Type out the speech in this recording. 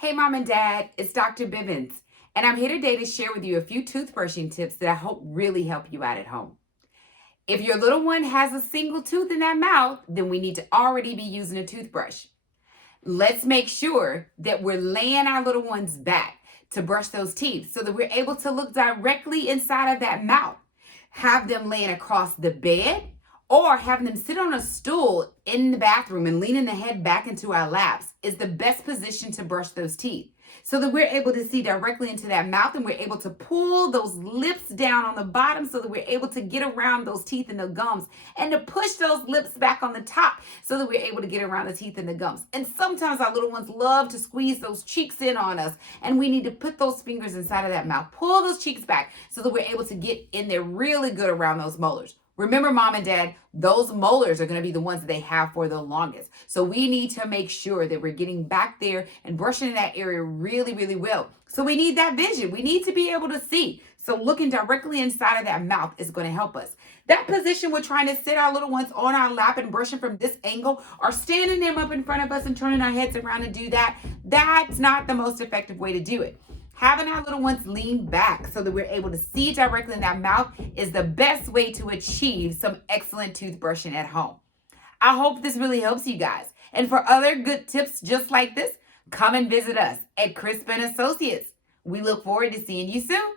Hey, Mom and Dad, it's Dr. Bibbins, and I'm here today to share with you a few toothbrushing tips that I hope really help you out at home. If your little one has a single tooth in that mouth, then we need to already be using a toothbrush. Let's make sure that we're laying our little ones back to brush those teeth so that we're able to look directly inside of that mouth. Have them laying across the bed or having them sit on a stool in the bathroom and leaning the head back into our laps is the best position to brush those teeth so that we're able to see directly into that mouth and we're able to pull those lips down on the bottom so that we're able to get around those teeth and the gums and to push those lips back on the top so that we're able to get around the teeth and the gums. And sometimes our little ones love to squeeze those cheeks in on us, and we need to put those fingers inside of that mouth, pull those cheeks back so that we're able to get in there really good around those molars. Remember, Mom and Dad, those molars are going to be the ones that they have for the longest. So we need to make sure that we're getting back there and brushing in that area really, really well. So we need that vision. We need to be able to see. So looking directly inside of that mouth is going to help us. That position we're trying to sit our little ones on our lap and brushing from this angle, or standing them up in front of us and turning our heads around to do that, that's not the most effective way to do it. Having our little ones lean back so that we're able to see directly in that mouth is the best way to achieve some excellent toothbrushing at home. I hope this really helps you guys. And for other good tips just like this, come and visit us at Crisp & Associates. We look forward to seeing you soon.